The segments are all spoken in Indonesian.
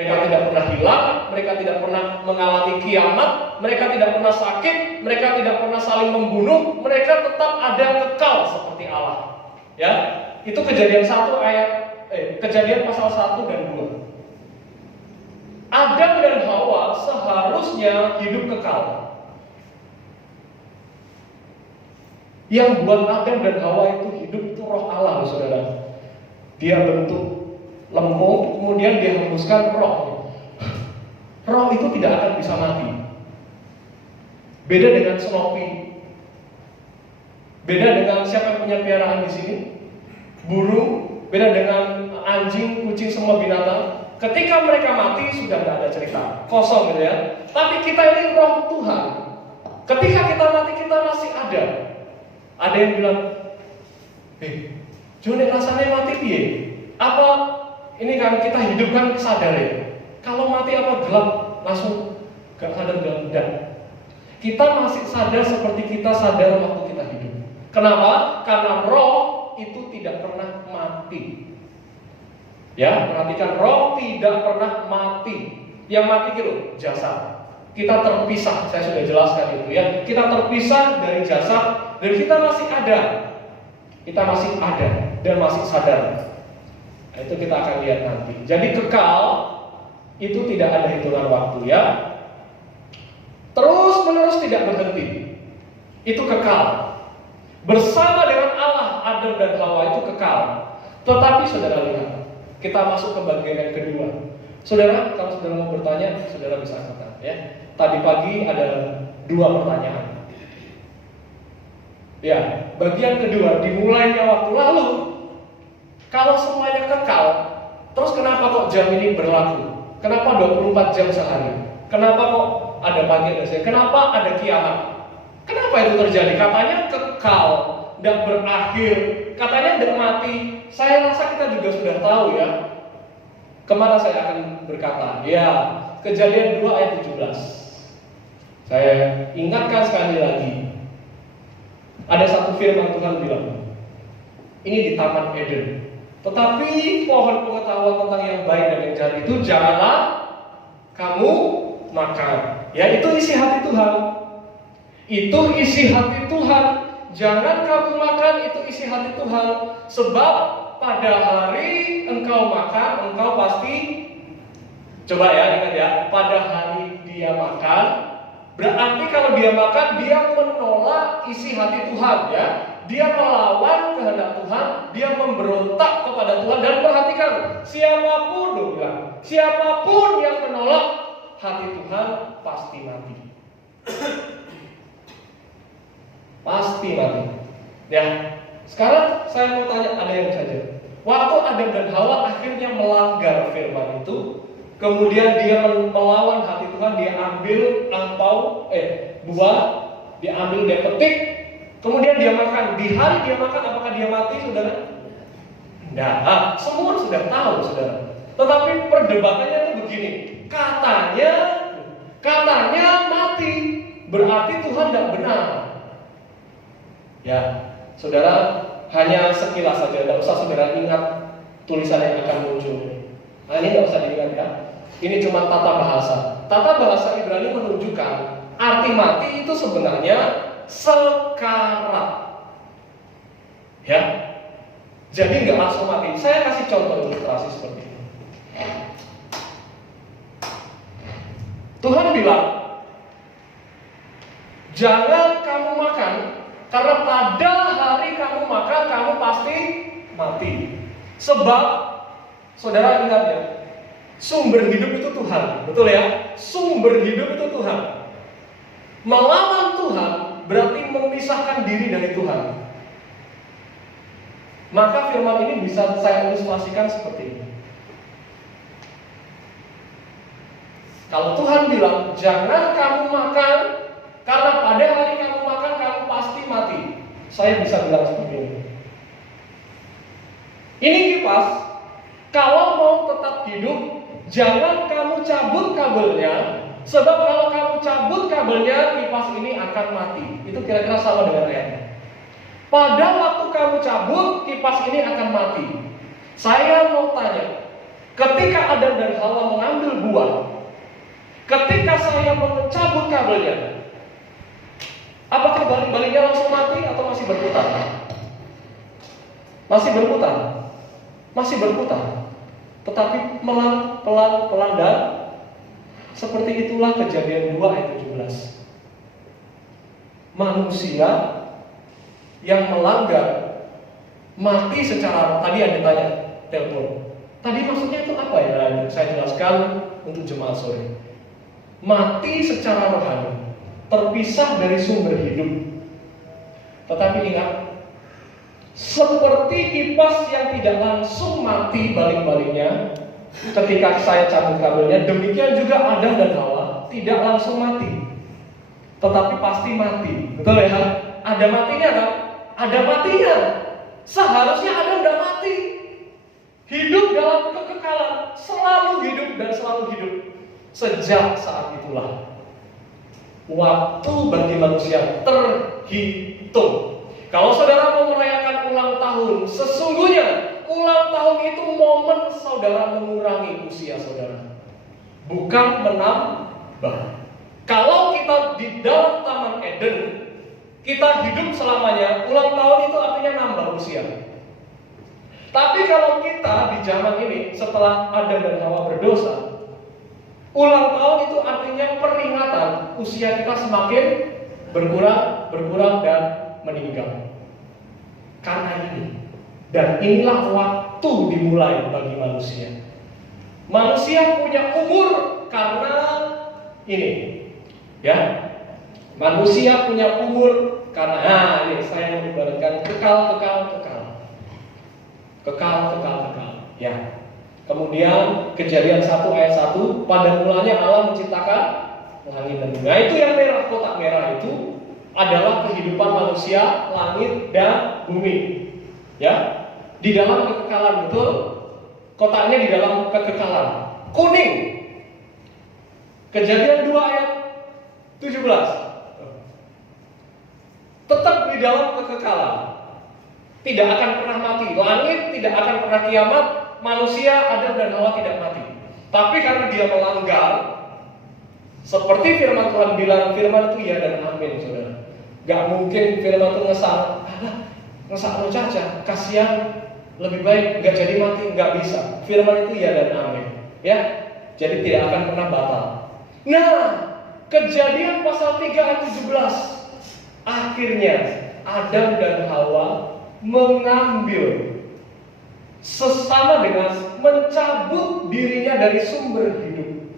Mereka tidak pernah hilang, mereka tidak pernah mengalami kiamat, mereka tidak pernah sakit, mereka tidak pernah saling membunuh, mereka tetap ada kekal seperti Allah. Ya, itu Kejadian 1 Kejadian pasal 1 dan 2. Adam dan Hawa seharusnya hidup kekal. Yang buat Adam dan Hawa itu hidup itu roh Allah, saudara. Dia bentuk lempung, kemudian dia hembuskan roh. Roh itu tidak akan bisa mati. Beda dengan Snoopy. Beda dengan siapa yang punya piaraan di sini? Burung. Beda dengan anjing, kucing, semua binatang. Ketika mereka mati sudah tidak ada cerita, kosong gitu ya. Tapi kita ini roh Tuhan. Ketika kita mati kita masih ada. Ada yang bilang, Jone rasanya mati piye? Apa ini kan kita hidup kan sadar ya. Kalau mati apa gelap langsung gak sadar gelap. Kita masih sadar seperti kita sadar waktu kita hidup. Kenapa? Karena roh itu tidak pernah mati. Ya, perhatikan, roh tidak pernah mati. Yang mati gitu, jasad. Kita terpisah, saya sudah jelaskan itu ya. Kita terpisah dari jasad dan kita masih ada. Kita masih ada dan masih sadar. Nah, itu kita akan lihat nanti. Jadi kekal itu tidak ada hitungan waktu ya. Terus menerus tidak berhenti. Itu kekal. Bersama dengan Allah, Adam dan Hawa itu kekal. Tetapi saudara lihat, kita masuk ke bagian yang kedua. Saudara, kalau saudara mau bertanya, saudara bisa angkat ya. Tadi pagi ada 2 pertanyaan. Ya, bagian kedua dimulainya waktu lalu. Kalau semuanya kekal, terus kenapa kok jam ini berlaku? Kenapa 24 jam sehari? Kenapa kok ada pagi dan siang? Kenapa ada kiamat? Kenapa itu terjadi? Katanya kekal, tidak berakhir, katanya tidak mati. Saya rasa kita juga sudah tahu ya. Kemana saya akan berkata? Ya, Kejadian 2 ayat 17. Saya ingatkan sekali lagi. Ada satu firman Tuhan bilang, ini di Taman Eden. Tetapi pohon pengetahuan tentang yang baik dan yang jahat itu janganlah kamu makan. Ya, itu isi hati Tuhan. Itu isi hati Tuhan. Jangan kamu makan, itu isi hati Tuhan. Sebab pada hari engkau makan, engkau pasti, coba ya, ingat ya, pada hari dia makan, berarti kalau dia makan, dia menolak isi hati Tuhan ya. Dia melawan kehendak Tuhan, dia memberontak kepada Tuhan. Dan perhatikan, siapapun yang menolak hati Tuhan pasti mati. Pasti mati. Ya, sekarang saya mau tanya, ada yang saja. Waktu Adam dan Hawa akhirnya melanggar firman itu, kemudian dia melawan hati Tuhan, dia ambil buah, dia ambil, dia petik, kemudian dia makan. Di hari dia makan, apakah dia mati, saudara? Tidak. Semua sudah tahu, saudara. Tetapi perdebatannya itu begini. Katanya mati, berarti Tuhan tidak benar. Ya, saudara, hanya sekilas saja, tidak usah saudara ingat tulisan yang akan muncul. Nah, ini tidak usah diingat ya. Ini cuma tata bahasa. Tata bahasa Ibrani menunjukkan arti mati itu sebenarnya sekarat. Ya, jadi nggak langsung mati. Saya kasih contoh ilustrasi seperti ini. Tuhan bilang, jangan kamu makan, karena pada hari kamu makan, kamu pasti mati. Sebab, saudara ingat ya, sumber hidup itu Tuhan, betul ya? Sumber hidup itu Tuhan. Melawan Tuhan berarti memisahkan diri dari Tuhan. Maka firman ini bisa saya ilustrasikan seperti ini. Kalau Tuhan bilang, jangan kamu makan, karena pada hari kamu makan, kamu pasti mati. Saya bisa bilang seperti ini. Ini kipas, kalau mau tetap hidup, jangan kamu cabut kabelnya, sebab kalau kamu cabut kabelnya, kipas ini akan mati. Itu kira-kira sama dengan ayatnya. Pada waktu kamu cabut, kipas ini akan mati. Saya mau tanya, ketika Adam dan Hawa mengambil berbuah, ketika saya mencabut kabelnya, apakah balik-baliknya langsung mati atau masih berputar? Masih berputar. Masih berputar. Tetapi pelan-pelan dan seperti itulah Kejadian 2 ayat 17. Manusia yang melanggar mati secara, tadi ada tanya telepon. Tadi maksudnya itu apa ya? Saya jelaskan untuk jemaat sore. Mati secara rohani, terpisah dari sumber hidup. Tetapi ingat, seperti kipas yang tidak langsung mati balik-baliknya ketika saya cabut kabelnya, demikian juga Adam dan Hawa tidak langsung mati, tetapi pasti mati. Betul ya? Ada matinya kan? Ada matinya. Seharusnya Adam tidak mati. Hidup dalam kekekalan, selalu hidup dan selalu hidup. Sejak saat itulah waktu bagi manusia terhitung. Kalau saudara mau merayakan ulang tahun, sesungguhnya ulang tahun itu momen saudara mengurangi usia saudara, bukan menambah. Kalau kita di dalam Taman Eden, kita hidup selamanya, ulang tahun itu artinya nambah usia. Tapi kalau kita di zaman ini, setelah Adam dan Hawa berdosa, ulang tahun itu artinya peringatan usia kita semakin berkurang dan meninggal. Karena ini, dan inilah waktu dimulai bagi manusia. Manusia punya umur karena ini, ya. Manusia punya umur karena ini saya mengibaratkan kekal. Ya. Kemudian Kejadian 1 ayat 1, pada mulanya Allah menciptakan langit dan bumi. Nah, itu yang merah, kotak merah itu adalah kehidupan manusia, langit dan bumi. Ya. Di dalam kekekalan, betul? Kotaknya di dalam kekekalan. Kuning. Kejadian 2 ayat 17. Tetap di dalam kekekalan. Tidak akan pernah mati. Langit tidak akan pernah kiamat. Manusia, Adam dan Hawa tidak mati. Tapi karena dia melanggar, seperti firman Tuhan bilang, firman itu ya dan amin, saudara. Gak mungkin firman itu ngesak lo caca, kasihan, lebih baik gak jadi mati, gak bisa. Firman itu ya dan amin, ya. Jadi tidak akan pernah batal. Nah, Kejadian pasal 3 ayat 17, akhirnya Adam dan Hawa mengambil sesama dengan mencabut dirinya dari sumber hidup.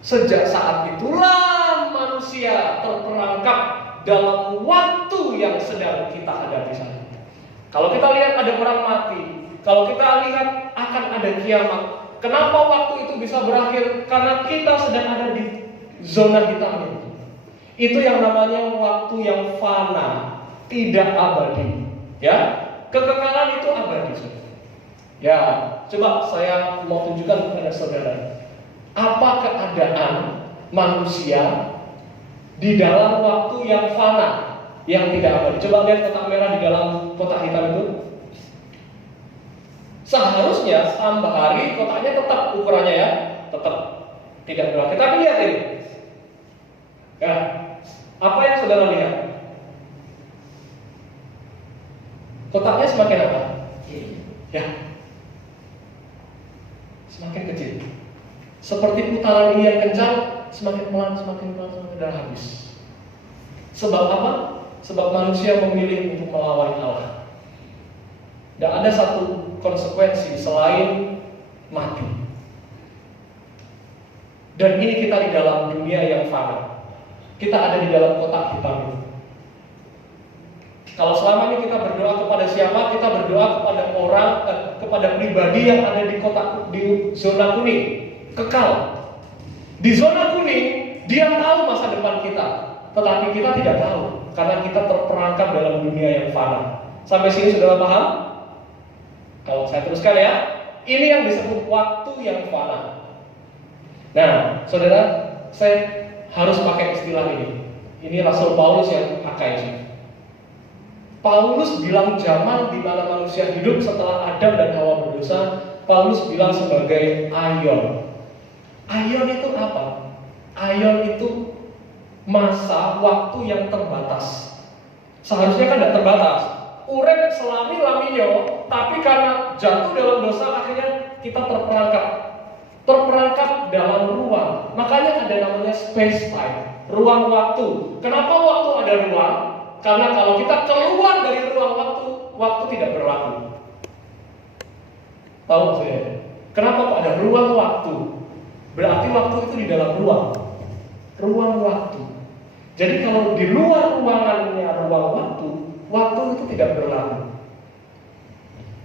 Sejak saat itulah manusia terperangkap dalam waktu yang sedang kita hadapi saat ini. Kalau kita lihat ada orang mati, kalau kita lihat akan ada kiamat, kenapa waktu itu bisa berakhir? Karena kita sedang ada di zona hitam itu. Itu yang namanya waktu yang fana, tidak abadi. Ya, kekekalan itu abadi. Ya, coba saya mau tunjukkan kepada saudara apa keadaan manusia di dalam waktu yang fana, yang tidak abadi. Coba lihat kotak merah di dalam kotak hitam itu. Seharusnya tambah hari kotaknya tetap ukurannya ya, tetap tidak berubah. Tapi lihat ini. Ya, apa yang saudara lihat? Kotaknya semakin apa? Ya, semakin kecil. Seperti putaran ini yang kencang, semakin pelan dan habis. Sebab apa? Sebab manusia memilih untuk melawan Allah. Tidak ada satu konsekuensi selain mati. Dan ini kita di dalam dunia yang fana. Kita ada di dalam kotak hitam itu. Kalau selama ini kita berdoa kepada siapa? Kita berdoa kepada orang, kepada pribadi yang ada di kotak, di zona kuning, kekal. Di zona kuning, dia tahu masa depan kita, tetapi kita tidak tahu karena kita terperangkap dalam dunia yang fana. Sampai sini saudara paham? Kalau saya teruskan ya, ini yang disebut waktu yang fana. Nah, saudara, saya harus pakai istilah ini. Ini Rasul Paulus yang pakai. Paulus bilang zaman di mana manusia hidup setelah Adam dan Hawa berdosa, Paulus bilang sebagai aion. Aion itu apa? Aion itu masa waktu yang terbatas. Seharusnya kan tidak terbatas. Urip selami laminyo, tapi karena jatuh dalam dosa akhirnya kita terperangkap dalam ruang. Makanya ada namanya space time, ruang waktu. Kenapa waktu ada ruang? Karena kalau kita keluar dari ruang waktu, waktu tidak berlaku. Tahu maksudnya? Kenapa kok ada ruang waktu? Berarti waktu itu di dalam ruang waktu. Jadi kalau di luar ruangannya ruang waktu, waktu itu tidak berlaku.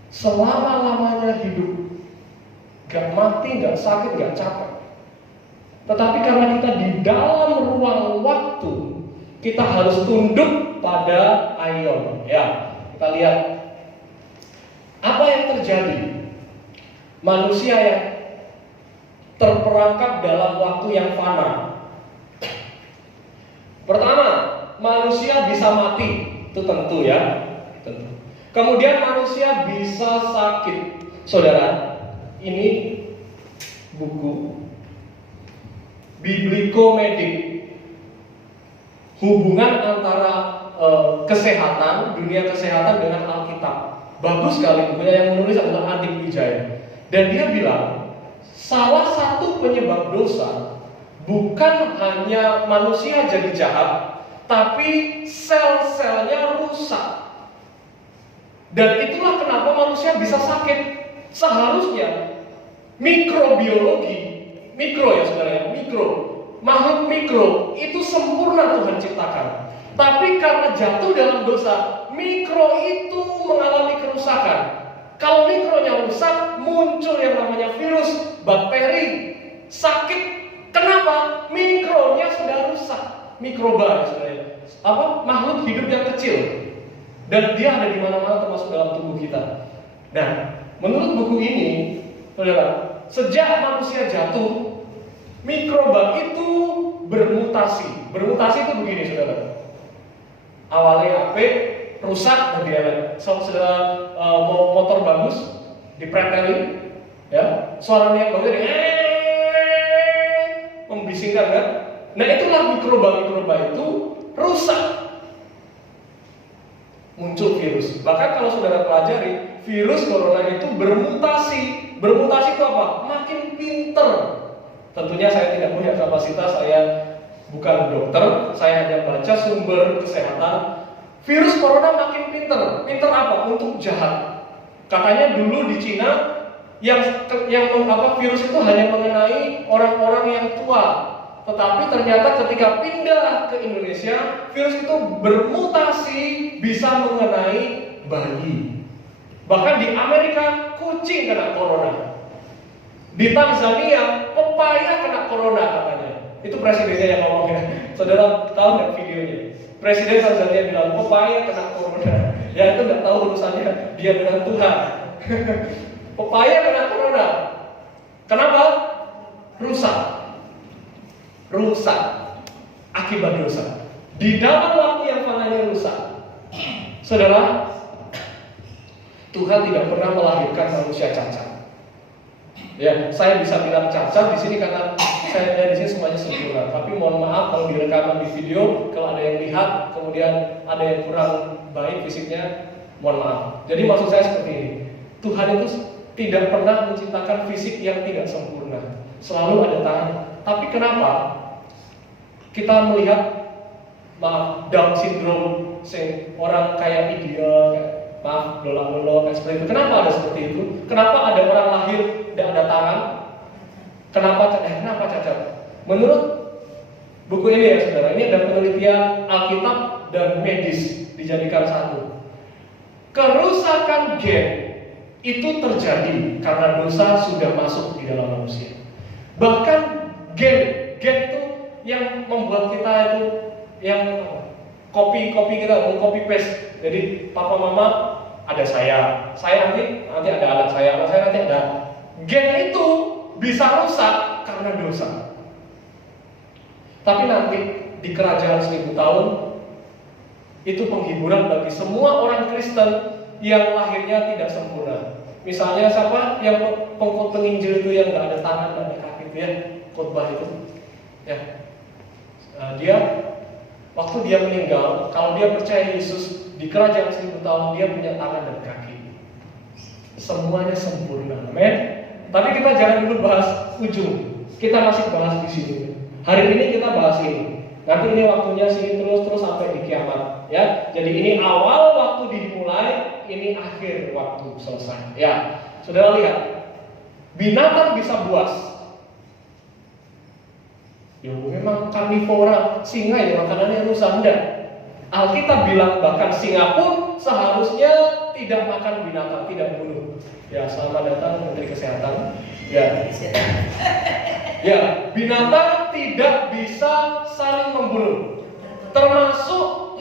Selama-lamanya hidup, gak mati, gak sakit, gak capek. Tetapi karena kita di dalam ruang waktu, kita harus tunduk pada aion. Ya, kita lihat apa yang terjadi. Manusia yang terperangkap dalam waktu yang fana. Pertama, manusia bisa mati, itu tentu ya, tentu. Kemudian manusia bisa sakit. Saudara, ini buku Biblikomedik, hubungan antara kesehatan, dunia kesehatan dengan Alkitab. Bagus sekali bukunya, yang menulis adalah Adik Wijaya. Dan dia bilang, salah satu penyebab dosa bukan hanya manusia jadi jahat, tapi sel-selnya rusak. Dan itulah kenapa manusia bisa sakit. Seharusnya mikrobiologi, mikro ya saudara ya, makhluk mikro itu sempurna Tuhan ciptakan. Tapi karena jatuh dalam dosa, mikro itu mengalami kerusakan. Kalau mikronya rusak, muncul yang namanya virus, bakteri, sakit. Kenapa? Mikronya sudah rusak. Mikroba sebenarnya. Makhluk hidup yang kecil. Dan dia ada di mana-mana termasuk dalam tubuh kita. Nah, menurut buku ini, saudara, sejak manusia jatuh, mikroba itu bermutasi. Bermutasi itu begini, saudara. Awalnya apik, rusak, dan dialet. Saudara motor bagus, dipretelin, ya, suaranya bagus, membisikkan kan? Nah itulah mikroba itu rusak, muncul virus. Bahkan kalau saudara pelajari, virus corona itu bermutasi. Bermutasi itu apa? Makin pinter. Tentunya saya tidak punya kapasitas, saya bukan dokter, saya hanya baca sumber kesehatan. Virus corona makin pinter. Pinter apa? Untuk jahat. Katanya dulu di Cina yang virus itu hanya mengenai orang-orang yang tua. Tetapi ternyata ketika pindah ke Indonesia, virus itu bermutasi bisa mengenai bayi. Bahkan di Amerika kucing kena corona. Di Tanzania pepaya kena corona katanya. Itu presidennya yang ngomongnya. Saudara tahu nggak videonya? Presiden Tanzania bilang pepaya kena corona. Ya itu nggak tahu urusannya dia dengan Tuhan. Pepaya kena corona. Kenapa? Rusak akibat dosa. Di dalam waktu yang fananya rusak. Saudara, Tuhan tidak pernah melahirkan manusia cacat. Ya, saya bisa bilang cacat di sini karena saya di sini semuanya sempurna. Tapi mohon maaf kalau direkaman di video, kalau ada yang lihat, kemudian ada yang kurang baik fisiknya, mohon maaf. Jadi maksud saya seperti ini. Tuhan itu tidak pernah menciptakan fisik yang tidak sempurna. Selalu ada tangan. Tapi kenapa kita melihat Down syndrome, orang kayak ideal, dolak-dolok, kayak seperti itu. Kenapa ada seperti itu? Kenapa ada orang lahir tidak ada tangan? Kenapa cacat? Menurut buku ini ya saudara, ini ada penelitian Alkitab dan medis dijadikan satu. Kerusakan gen itu terjadi karena dosa sudah masuk di dalam manusia. Bahkan gen itu yang membuat kita itu yang copy kita, copy paste. Jadi papa mama ada saya nanti ada anak saya nanti ada. Gen itu bisa rusak karena dosa. Tapi nanti di kerajaan 1000 tahun itu penghiburan bagi semua orang Kristen yang lahirnya tidak sempurna. Misalnya siapa yang penginjil itu yang nggak ada tangan dan kaki, ya, khotbah itu. Ya. Dia waktu dia meninggal, kalau dia percaya Yesus di kerajaan 1000 tahun, dia punya tangan dan kaki. Semuanya sempurna. Amin. Tapi kita jangan dulu bahas ujung. Kita masih bahas di sini. Hari ini kita bahas ini. Nanti ini waktunya sini terus sampai di kiamat. Ya. Jadi ini awal waktu dimulai, ini akhir waktu selesai. Ya. Saudara lihat. Binatang bisa buas. Ya memang karnivora, singa ya makanannya rusak. Enggak. Alkitab bilang bahkan singa pun seharusnya tidak makan binatang, tidak bunuh. Ya, selamat datang Menteri Kesehatan. Ya. Ya, binatang tidak bisa saling membunuh. Termasuk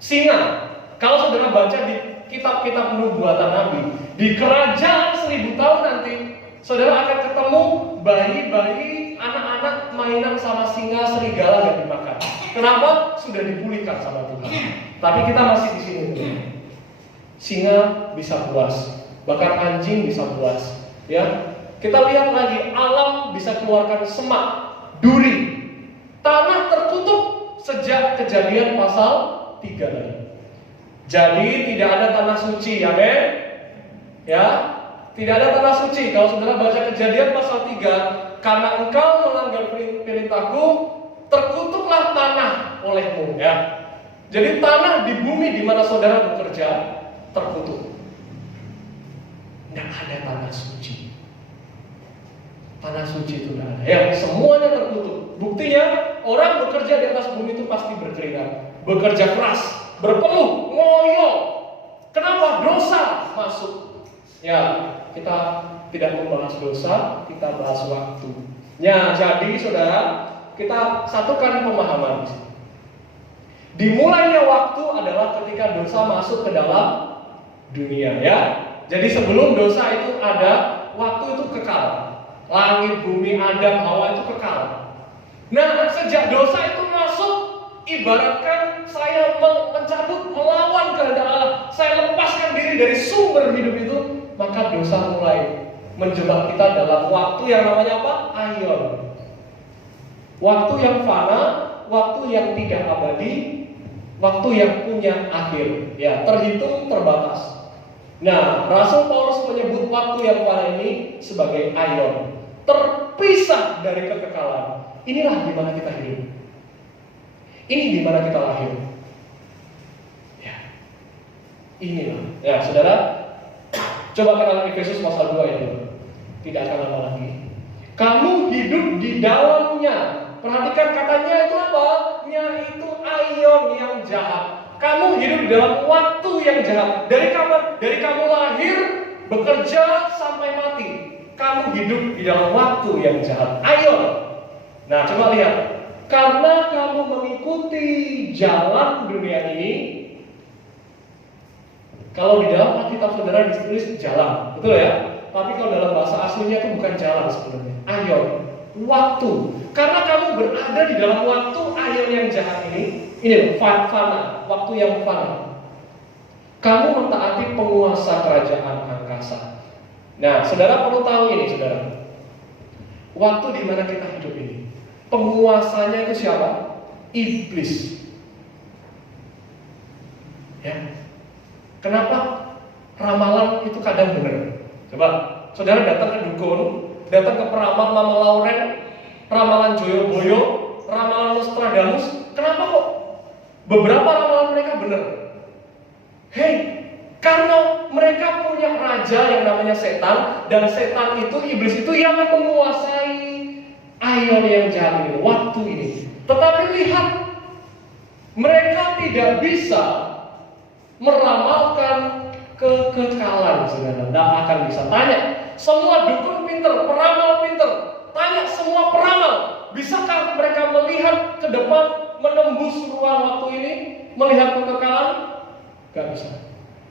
singa. Kalau saudara baca di kitab-kitab nubuatan Nabi, di kerajaan 1000 tahun nanti, saudara akan ketemu bayi-bayi, anak-anak mainan sama singa, serigala dan dimakan. Kenapa? Sudah dipulihkan sama Tuhan. Tapi kita masih di sini. Singa bisa puas, bahkan anjing bisa puas. Ya, kita lihat lagi, alam bisa keluarkan semak, duri, tanah tertutup sejak Kejadian pasal 3 tadi. Jadi tidak ada tanah suci, amin. Ya, tidak ada tanah suci. Kalau saudara baca Kejadian pasal 3, karena engkau melanggar perintahku, terkutuklah tanah olehmu. Ya, jadi tanah di bumi di mana saudara bekerja terkutuk. Tidak ada tanah suci. Tanah suci itu tidak ada. Ya, semuanya terkutuk. Buktinya orang bekerja di atas bumi itu pasti berkeringat, bekerja keras, berpeluh, ngoyo. Kenapa? Dosa masuk. Ya, kita tidak membahas dosa, kita bahas waktu. Ya, jadi saudara, kita satukan pemahaman. Dimulainya waktu adalah ketika dosa masuk ke dalam dunia, ya. Jadi sebelum dosa itu ada, waktu itu kekal. Langit, bumi, Adam, Hawa itu kekal. Nah, sejak dosa itu masuk, ibaratkan saya mencabut, melawan kehendak Allah, saya lepaskan diri dari sumber hidup itu, maka dosa mulai menjebak kita dalam waktu yang namanya apa? Aion. Waktu yang fana, waktu yang tidak abadi, waktu yang punya akhir, ya, terhitung terbatas. Nah, Rasul Paulus menyebut waktu yang fana ini sebagai aion, terpisah dari kekekalan. Inilah di mana kita hidup. Ini di mana kita lahir. Ya. Inilah. Ya, saudara, coba kita lihat Efesus pasal 2 itu. Tidak akan lama lagi. Kamu hidup di dalamnya. Perhatikan katanya itu apa? Itu aion yang jahat. Kamu hidup di dalam waktu yang jahat. Dari kapan? Dari kamu lahir, bekerja sampai mati. Kamu hidup di dalam waktu yang jahat. Aion. Nah, coba lihat. Karena kamu mengikuti jalan dunia ini. Kalau di dalam Alkitab saudara ditulis jalan, betul ya? Tapi kalau dalam bahasa aslinya itu bukan jalan sebenarnya. Aion, waktu. Karena kamu berada di dalam waktu aion yang jahat ini loh, fana, waktu yang fana. Kamu mentaati penguasa kerajaan angkasa. Nah, saudara perlu tahu ini, saudara. Waktu di mana kita hidup ini, penguasanya itu siapa? Iblis. Ya. Kenapa ramalan itu kadang benar? Coba, saudara datang ke dukun, datang ke peramal Mama Lauren, ramalan Joyoboyo, ramalan Nostradamus. Kenapa kok beberapa ramalan mereka benar? Hei, karena mereka punya raja yang namanya setan, dan setan itu, iblis itu yang menguasai aion yang jahat ini, waktu ini. Tetapi lihat, mereka tidak bisa meramalkan kekekalan, saudara. Tidak akan bisa. Tanya semua dukun pinter, peramal pinter, tanya semua peramal, bisakah mereka melihat ke depan, menembus ruang waktu ini, melihat kekekalan? Gak bisa.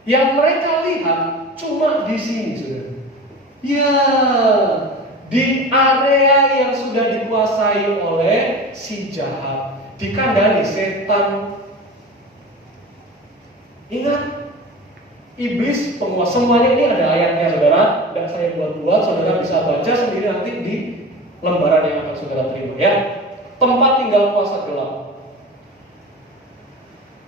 Yang mereka lihat cuma di sini, saudara. Ya, di area yang sudah dikuasai oleh si jahat, dikandani setan. Ingat, iblis penguasa. Semuanya ini ada ayatnya, saudara. Dan saya buat-buat, saudara bisa baca sendiri nanti di lembaran yang akan saudara terima ya. Tempat tinggal kuasa gelap.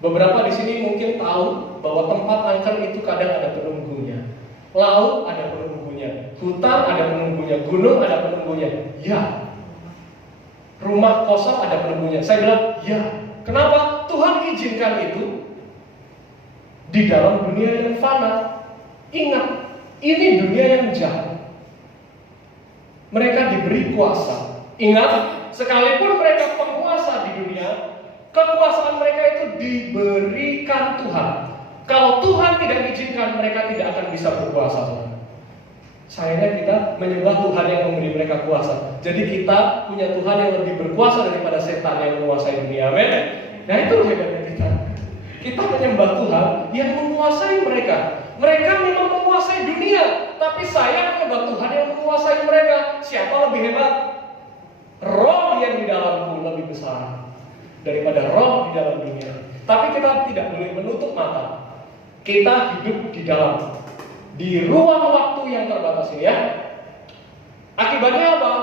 Beberapa di sini mungkin tahu bahwa tempat angker itu kadang ada penunggunya. Laut ada penunggunya, hutan ada penunggunya, gunung ada penunggunya. Ya. Rumah kosong ada penunggunya. Saya bilang, ya. Kenapa? Tuhan izinkan itu di dalam dunia yang fana. Ingat, ini dunia yang jahat. Mereka diberi kuasa. Ingat, sekalipun mereka penguasa di dunia, kekuasaan mereka itu diberikan Tuhan. Kalau Tuhan tidak izinkan, mereka tidak akan bisa berkuasa. Sayangnya kita menyembah Tuhan yang memberi mereka kuasa. Jadi kita punya Tuhan yang lebih berkuasa daripada setan yang menguasai dunia. Amin. Nah itu hebatnya kita. Kita menyembah Tuhan yang menguasai mereka. Mereka memang menguasai dunia, tapi saya menyembah Tuhan yang menguasai mereka. Siapa lebih hebat? Roh yang di dalamku lebih besar daripada roh di dalam dunia. Tapi kita tidak boleh menutup mata. Kita hidup di dalam, di ruang waktu yang terbatas ini ya. Akibatnya apa?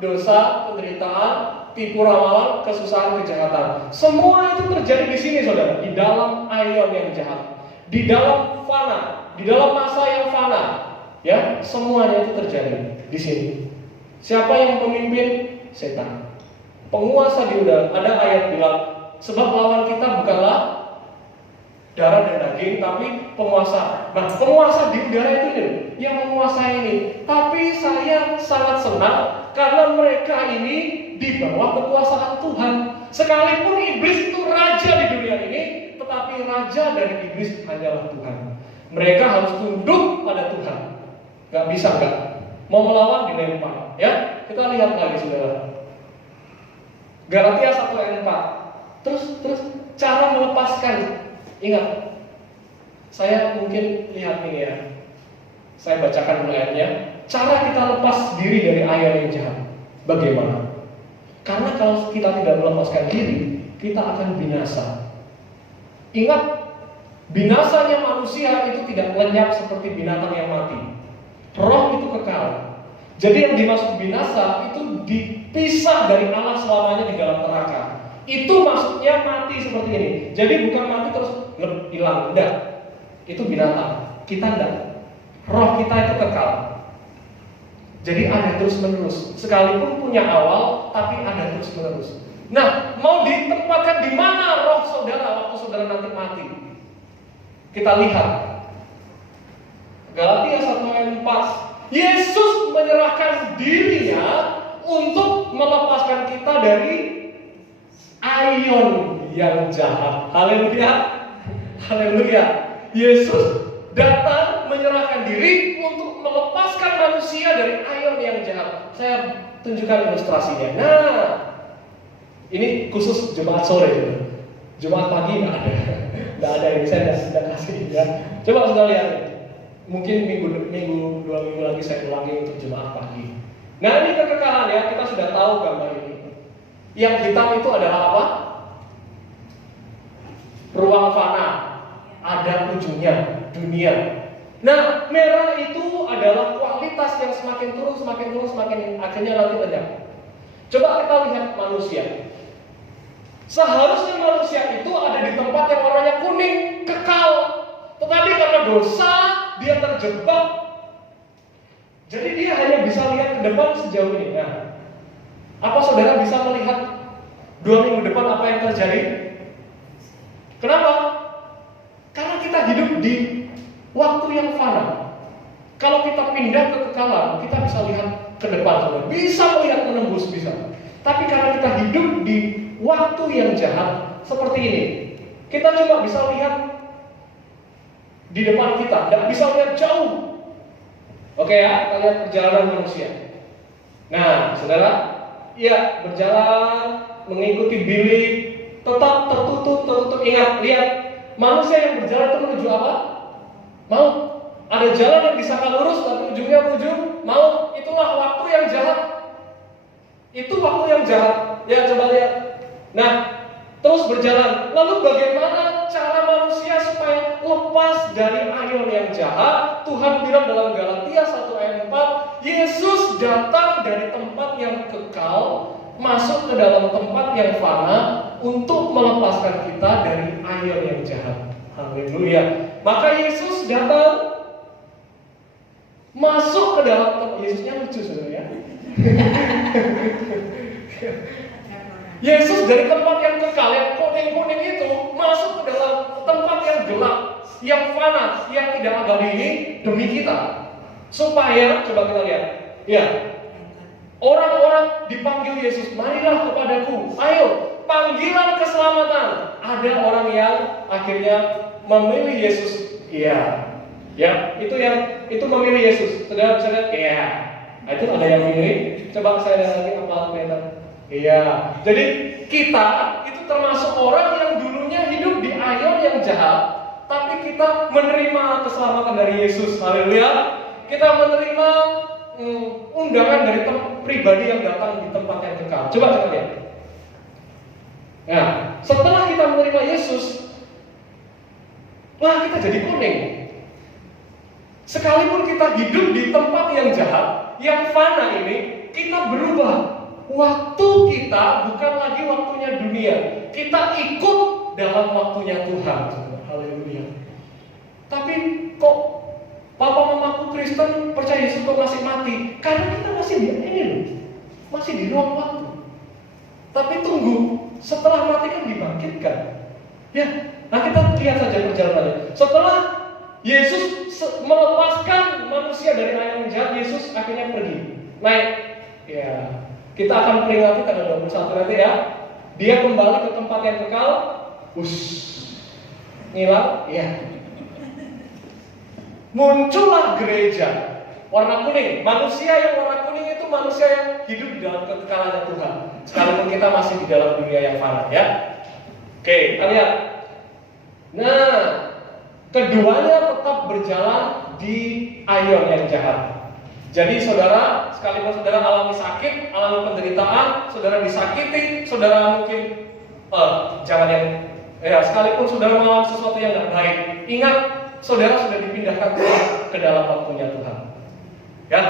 Dosa, penderitaan, tipu ramalan, kesusahan, kejahatan. Semua itu terjadi di sini, saudara. Di dalam aion yang jahat, di dalam fana, di dalam masa yang fana. Ya, semuanya itu terjadi di sini. Siapa yang memimpin? Setan. Penguasa di udara. Ada ayat bilang, sebab lawan kita bukanlah darah dan daging, tapi penguasa. Nah, penguasa di udara itu nih, yang menguasai ini. Tapi saya sangat senang karena mereka ini di bawah kekuasaan Tuhan. Sekalipun iblis itu raja di dunia ini, tetapi raja dari iblis hanyalah Tuhan. Mereka harus tunduk pada Tuhan. Gak bisa gak? Mau melawan dilempar. Ya, kita lihat lagi saudara. Galatia 1 ayat 4. Terus cara melepaskan. Ingat, saya mungkin lihat ini ya. Saya bacakan ayatnya. Cara kita lepas diri dari ayat yang jahat. Bagaimana? Karena kalau kita tidak melepaskan diri, kita akan binasa. Ingat, binasanya manusia itu tidak lenyap seperti binatang yang mati. Roh itu kekal. Jadi yang dimaksud binasa itu dipisah dari Allah selamanya di dalam neraka. Itu maksudnya mati seperti ini. Jadi bukan mati terus hilang, enggak. Itu binatang. Kita enggak. Roh kita itu kekal. Jadi ada terus menerus. Sekalipun punya awal, tapi ada terus menerus. Nah, mau ditempatkan di mana roh saudara waktu saudara nanti mati? Kita lihat Galatia 1 ayat 4. Yesus menyerahkan dirinya untuk melepaskan kita dari aion yang jahat. Haleluya. Haleluya. Yesus datang menyerahkan diri untuk melepaskan manusia dari aion yang jahat. Saya tunjukkan ilustrasinya. Nah, ini khusus Jumat sore. Jumat pagi nggak ada. Nggak ada ini, saya tidak kasih ya. Coba sudah lihat. Mungkin dua minggu lagi saya ulangi untuk Jumat pagi. Nah, ini kekekalan ya, kita sudah tahu gambar ini. Yang hitam itu adalah apa? Ruang fana. Ada ujungnya, dunia. Nah, merah itu adalah kualitas yang semakin turun, semakin akhirnya nanti lenyap. Coba kita lihat manusia. Seharusnya manusia itu ada di tempat yang warnanya kuning, kekal. Tetapi karena dosa, dia terjebak. Jadi dia hanya bisa lihat ke depan sejauh ini. Nah, apa saudara bisa melihat 2 minggu depan apa yang terjadi? Kenapa? Karena kita hidup di waktu yang fana. Kalau kita pindah ke kekalan, kita bisa lihat ke depan, saudara. Bisa melihat menembus, bisa. Tapi karena kita hidup di waktu yang jahat seperti ini, kita cuma bisa lihat di depan kita, tidak bisa lihat jauh. Oke ya, kita lihat perjalanan manusia. Nah, saudara, ya berjalan mengikuti bilik, tetap tertutup. Ingat, lihat, manusia yang berjalan itu menuju apa? Maut. Ada jalan yang disangka lurus, tapi ujungnya menuju maut. Itulah waktu yang jahat. Itu waktu yang jahat. Ya, coba lihat. Nah, terus berjalan. Lalu bagaimana cara manusia supaya lepas dari aion yang jahat? Tuhan bilang dalam Galatia 1 ayat 4, Yesus datang keluar dari tempat yang kekal, masuk ke dalam tempat yang fana untuk melepaskan kita dari ion yang jahat. Haleluya. Maka Yesus datang masuk ke dalam tempat. Yesusnya lucu sebenarnya. Yesus dari tempat yang kekal, yang kuning-kuning itu, masuk ke dalam tempat yang gelap, yang panas, yang tidak abadi ini demi kita. Supaya, coba kita lihat, ya, orang-orang dipanggil Yesus, marilah kepadaku, ayo, panggilan keselamatan. Ada orang yang akhirnya memilih Yesus, iya, ya, itu memilih Yesus. Saudara bisa lihat, iya, nah, itu ada yang memilih. Coba saya lihat lagi apa kelihatan. Iya, jadi kita itu termasuk orang yang dulunya hidup di ion yang jahat, tapi kita menerima keselamatan dari Yesus. Haleluya. Kita menerima undangan dari pribadi yang datang di tempat yang kekal. Coba kita lihat. Nah, setelah kita menerima Yesus, wah, kita jadi kuning. Sekalipun kita hidup di tempat yang jahat, yang fana ini, kita berubah. Waktu kita bukan lagi waktunya dunia. Kita ikut dalam waktunya Tuhan. Haleluya. Tapi kok papa mamaku Kristen percaya Yesus kok masih mati? Karena kita masih di ini loh. Masih di ruang waktu. Tapi tunggu, setelah mati kan dibangkitkan. Ya, nah kita lihat saja perjalanannya. Setelah Yesus melepaskan manusia dari ion jahat, Yesus akhirnya pergi. Naik. Ya. Kita akan peringati tanggal 21 nanti ya. Dia kembali ke tempat yang kekal. Ngilang, ya. Muncullah gereja warna kuning. Manusia yang warna kuning itu manusia yang hidup di dalam kekekalan Tuhan. Sekalipun kita masih di dalam dunia yang fana, ya. Oke, kita lihat. Nah, keduanya tetap berjalan di ion yang jahat. Jadi saudara, sekalipun saudara alami sakit, alami penderitaan, saudara disakiti, saudara mungkin sekalipun saudara mengalami sesuatu yang tidak baik, ingat saudara sudah dipindahkan ke dalam waktunya Tuhan. Ya,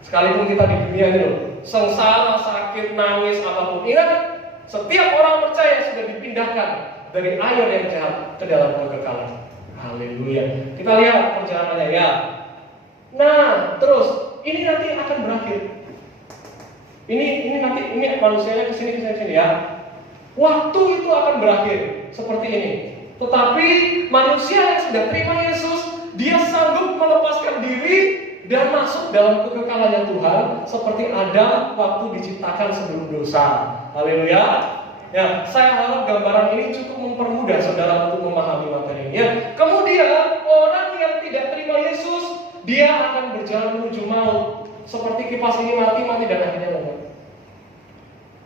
sekalipun kita di dunia ini loh, sengsara, sakit, nangis, apapun, ingat setiap orang percaya sudah dipindahkan dari ion yang jahat ke dalam kekekalan. Haleluya. Kita lihat perjalanannya ya. Nah, terus ini nanti akan berakhir. Ini nanti manusianya kesini ya. Waktu itu akan berakhir seperti ini. Tetapi manusia yang sudah terima Yesus, dia sanggup melepaskan diri dan masuk dalam kekekalannya Tuhan seperti ada waktu diciptakan sebelum dosa. Haleluya. Ya, saya harap gambaran ini cukup mempermudah saudara untuk memahami materi ini. Ya. Kemudian orang yang tidak terima Yesus, dia akan berjalan menuju maut. Seperti kipas ini mati dan akhirnya lenyap.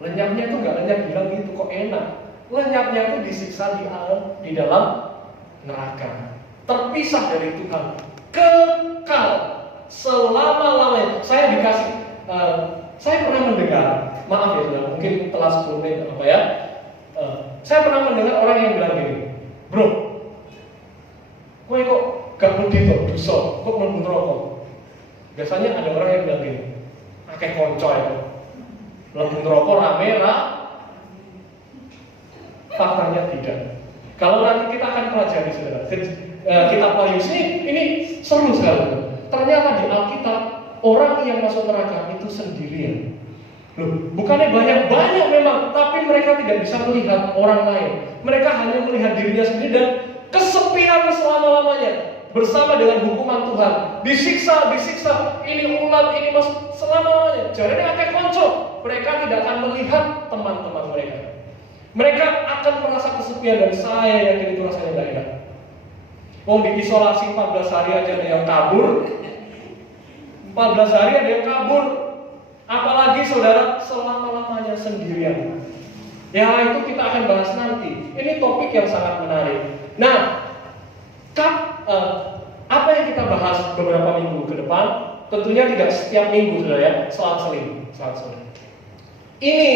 Lenyapnya itu nggak lenyap bilang gitu kok enak. Lenyapnya itu disiksa di dalam neraka. Terpisah dari Tuhan. Kekal selama-lamanya. Saya pernah mendengar, maaf ya saudara, mungkin telah 10 menit apa ya. Saya pernah mendengar orang yang bilang gini, bro, kowe kok gak mudi to dosa, kok mlebu neraka. Biasanya ada orang yang bilang gini, akeh kanca ya. Mlebu neraka rame ra. Faktanya tidak. Kalau nanti kita akan pelajari saudara, kitab Wahyu ini seru sekali. Ternyata di Alkitab orang yang masuk neraka itu sendirian. Loh, bukannya banyak memang, tapi mereka tidak bisa melihat orang lain. Mereka hanya melihat dirinya sendiri dan kesepian selama-lamanya bersama dengan hukuman Tuhan. Disiksa, ini ulat, ini mas selama-lamanya. Jadi akan konco. Mereka tidak akan melihat teman-teman mereka. Mereka akan merasa kesepian dan saya yakin itu rasanya tidak enak. Diisolasi 14 hari aja ada yang kabur. 14 hari ada yang kabur. Apalagi saudara selama-lamanya sendirian. Ya itu kita akan bahas nanti. Ini topik yang sangat menarik. Nah, apa yang kita bahas beberapa minggu ke depan, tentunya tidak setiap minggu saudara ya, selang-seling. Ini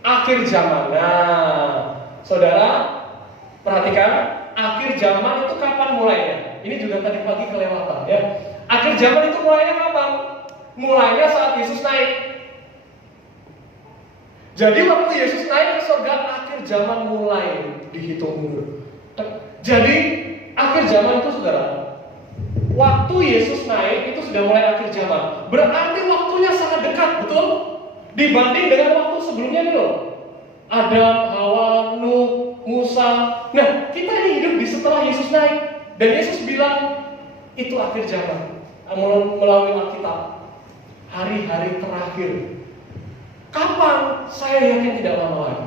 akhir zaman. Nah, saudara perhatikan, akhir zaman itu kapan mulainya? Ini juga tadi pagi kelewatan ya. Akhir zaman itu mulainya kapan? Mulainya saat Yesus naik. Jadi waktu Yesus naik ke surga, akhir zaman mulai dihitung mundur. Jadi akhir zaman itu saudara, waktu Yesus naik itu sudah mulai akhir zaman. Berarti waktunya sangat dekat, betul? Dibanding dengan waktu sebelumnya nih loh. Adam, Hawa, Nuh, Musa. Nah, kita ini hidup di setelah Yesus naik. Dan Yesus bilang, itu akhir zaman. Melalui Alkitab. Hari-hari terakhir. Kapan? Saya yakin tidak lama lagi.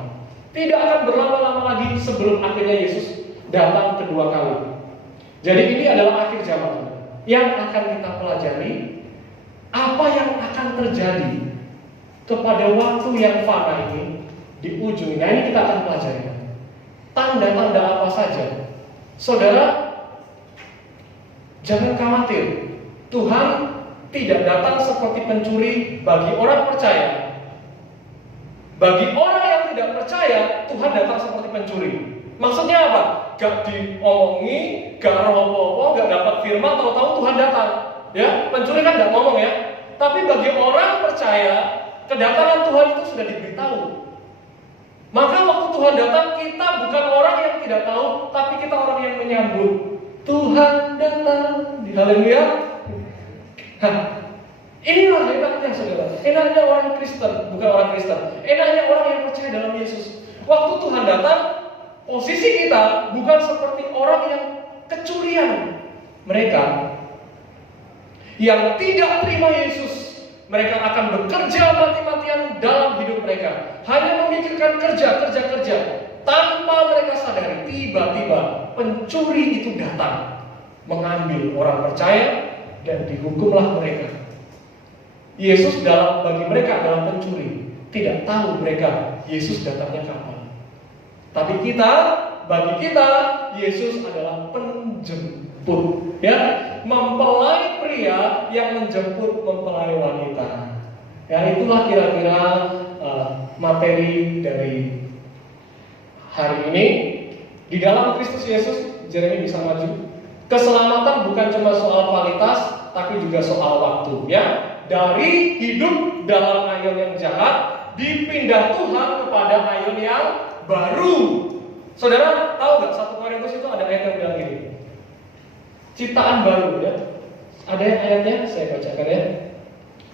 Tidak akan berlama-lama lagi sebelum akhirnya Yesus datang kedua kali. Jadi ini adalah akhir zaman. Yang akan kita pelajari, apa yang akan terjadi kepada waktu yang fana ini di ujung. Nah, ini kita akan pelajari. Tanda-tanda apa saja? Saudara, jangan khawatir. Tuhan tidak datang seperti pencuri bagi orang percaya. Bagi orang yang tidak percaya, Tuhan datang seperti pencuri. Maksudnya apa? Gak diomongi, gak apa-apa, gak dapat firman, tahu-tahu Tuhan datang. Ya, pencuri kan gak ngomong ya. Tapi bagi orang percaya, kedatangan Tuhan itu sudah diberitahu. Maka waktu Tuhan datang, kita bukan orang yang tidak tahu, tapi kita orang yang menyambut. Tuhan datang. Haleluya. Inilah enaknya saudara. Enaknya orang Kristen, bukan orang Kristen. Enaknya orang yang percaya dalam Yesus. Waktu Tuhan datang, posisi kita bukan seperti orang yang kecurian. Mereka yang tidak terima Yesus, mereka akan bekerja mati-matian dalam hidup mereka. Hanya memikirkan kerja. Tanpa mereka sadari, tiba-tiba pencuri itu datang, mengambil orang percaya, dan dihukumlah mereka. Yesus bagi mereka adalah pencuri. Tidak tahu mereka Yesus datangnya kapan. Tapi bagi kita, Yesus adalah penjemput. Ya, mempelai pria yang menjemput mempelai wanita. Ya, itulah kira-kira materi dari hari ini. Di dalam Kristus Yesus, Jeremy bisa maju. Keselamatan bukan cuma soal kualitas, tapi juga soal waktu. Ya, dari hidup dalam ayon yang jahat, dipindah Tuhan kepada ayon yang baru. Saudara tahu nggak 1 Korintus itu ada ayat yang bilang gini, ciptaan baru ya. Ada ayatnya, saya bacakan ya.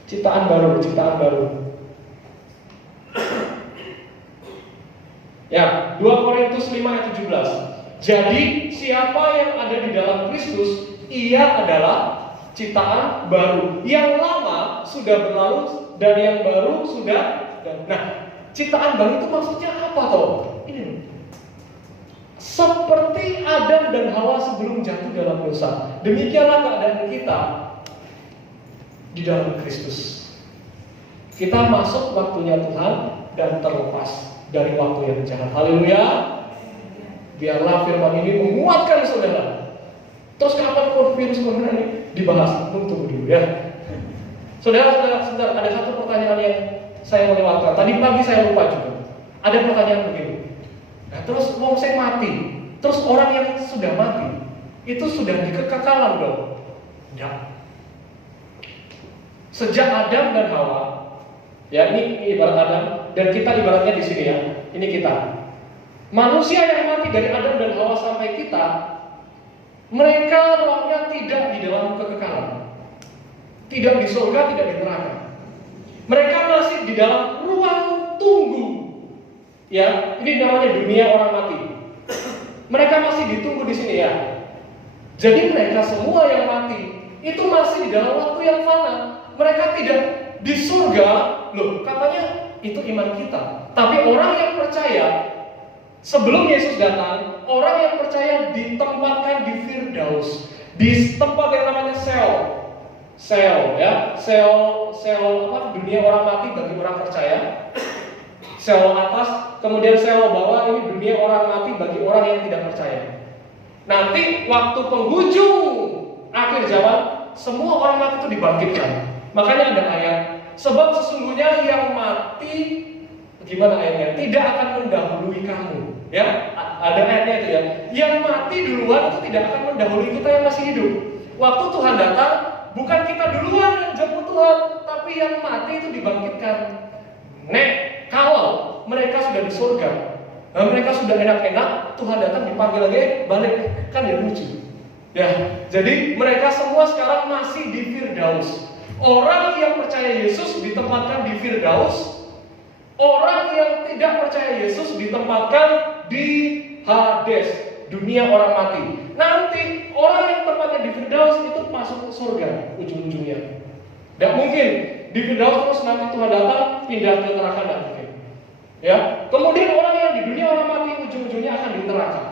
Ciptaan baru. Ya, 2 Korintus 5 ayat 17. Jadi siapa yang ada di dalam Kristus, ia adalah ciptaan baru. Yang lama sudah berlalu dan yang baru sudah. Nah, ciptaan baru itu maksudnya apa toh? Ini seperti Adam dan Hawa sebelum jatuh dalam dosa, demikianlah keadaan kita di dalam Kristus. Kita masuk waktunya Tuhan dan terlepas dari waktu yang jahat. Haleluya. Biarlah firman ini menguatkan saudara. Terus kapan virus corona ini dibahas? Tunggu dulu ya. Saudara, ada satu pertanyaan yang saya melewatkan. Tadi pagi saya lupa juga. Ada pertanyaan begini. Nah, terus wong sing mati, terus orang yang sudah mati, itu sudah dikekekalan dong? Tidak. Sejak Adam dan Hawa, ya ini ibarat Adam, dan kita ibaratnya di sini ya. Ini kita. Manusia yang mati dari Adam dan Hawa sampai kita, mereka rohnya tidak di dalam kekekalan, tidak di surga, tidak di neraka. Mereka masih di dalam ruang tunggu. Ya, ini namanya dunia orang mati. Mereka masih ditunggu di sini ya. Jadi mereka semua yang mati itu masih di dalam waktu yang fana. Mereka tidak di surga. Loh, katanya itu iman kita. Tapi orang yang percaya sebelum Yesus datang, orang yang percaya ditempatkan di Firdaus, di tempat yang namanya Sel ya, dunia orang mati bagi orang percaya. Sel atas, kemudian sel bawah, ini dunia orang mati bagi orang yang tidak percaya. Nanti waktu penghujung akhir zaman, semua orang mati itu dibangkitkan. Makanya ada ayat, sebab sesungguhnya yang mati, gimana ayatnya? Tidak akan mendahului kamu. Ya, ada ayatnya itu ya. Yang mati duluan itu tidak akan mendahului kita yang masih hidup. Waktu Tuhan datang, bukan kita duluan yang jemput Tuhan, tapi yang mati itu dibangkitkan. Nek, kalau mereka sudah di surga, mereka sudah enak-enak, Tuhan datang dipanggil lagi, balik, kan ya lucu. Ya, jadi mereka semua sekarang masih di Firdaus. Orang yang percaya Yesus ditempatkan di Firdaus. Orang yang tidak percaya Yesus ditempatkan di Hades, dunia orang mati. Nanti orang yang tempatnya di Firdaus itu masuk ke surga ujung-ujungnya. Tidak mungkin di Firdaus terus nanti Tuhan datang pindah ke neraka, tidak mungkin. Ya, kemudian orang yang di dunia orang mati ujung-ujungnya akan di neraka.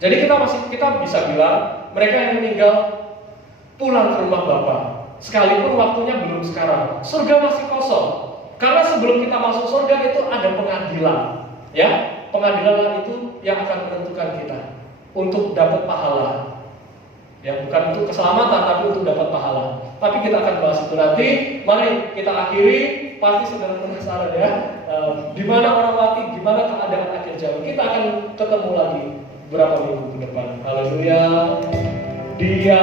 Jadi kita bisa bilang mereka yang meninggal pulang ke rumah Bapa. Sekalipun waktunya belum sekarang, surga masih kosong. Karena sebelum kita masuk surga itu ada pengadilan, ya, pengadilan itu yang akan menentukan kita untuk dapat pahala. Ya, bukan untuk keselamatan, tapi untuk dapat pahala. Tapi kita akan bahas itu nanti. Mari kita akhiri. Pasti sudah penasaran ya, di mana orang mati, gimana keadaan akhir zaman. Kita akan ketemu lagi berapa minggu ke depan. Haleluya. Dia